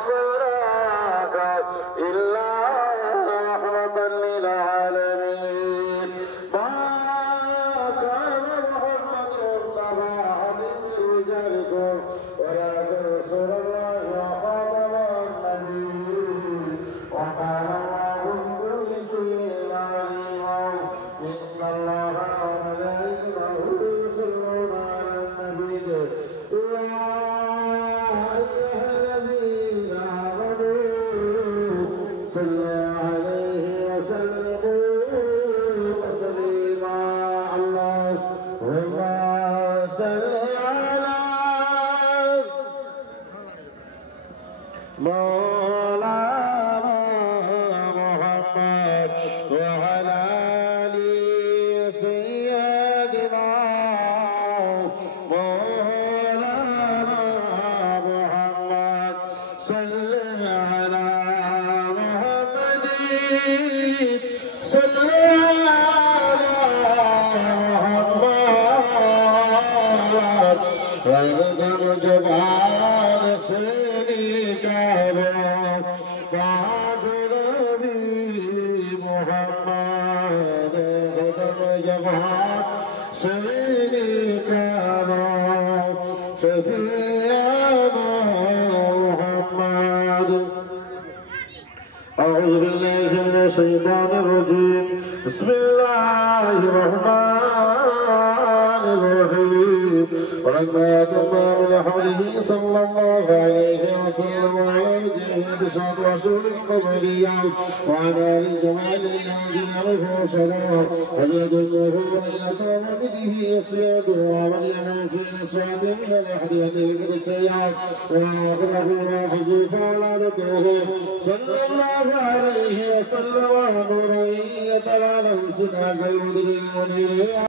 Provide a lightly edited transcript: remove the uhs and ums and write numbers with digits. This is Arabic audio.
أرسلناك إلا رحمة للعالمين ما كان محمد أبا أحد من رجالكم ولكن رسول الله وخاتم النبيين وكان الله بكل شيء عليما إن الله وملائكته يصلون على النبي يا أيها الذين آمنوا صلوا عليه وسلموا تسليما اللهم صل على مولانا محمد وعلى آل سيدنا مولانا محمد صل على محمد صل على محمد وارض جبال سيرك بعد نبي محمد وارض جبال سيرك شفيعنا محمد أعوذ بالله من الشيطان الرجيم بسم الله الرحمن الرحيم ولما تم من حوله صلى الله عليه وسلم على وجهه تسعة أشهر قمرية وعلى آل جمالية بنره صلاة وجد النهور ليلة مولده يصيدها مريم في نسوة من الأحدية القدسية وآخره حذيف ولادته صلى الله عليه وسلم نورا يتلالى سداك المدر المنير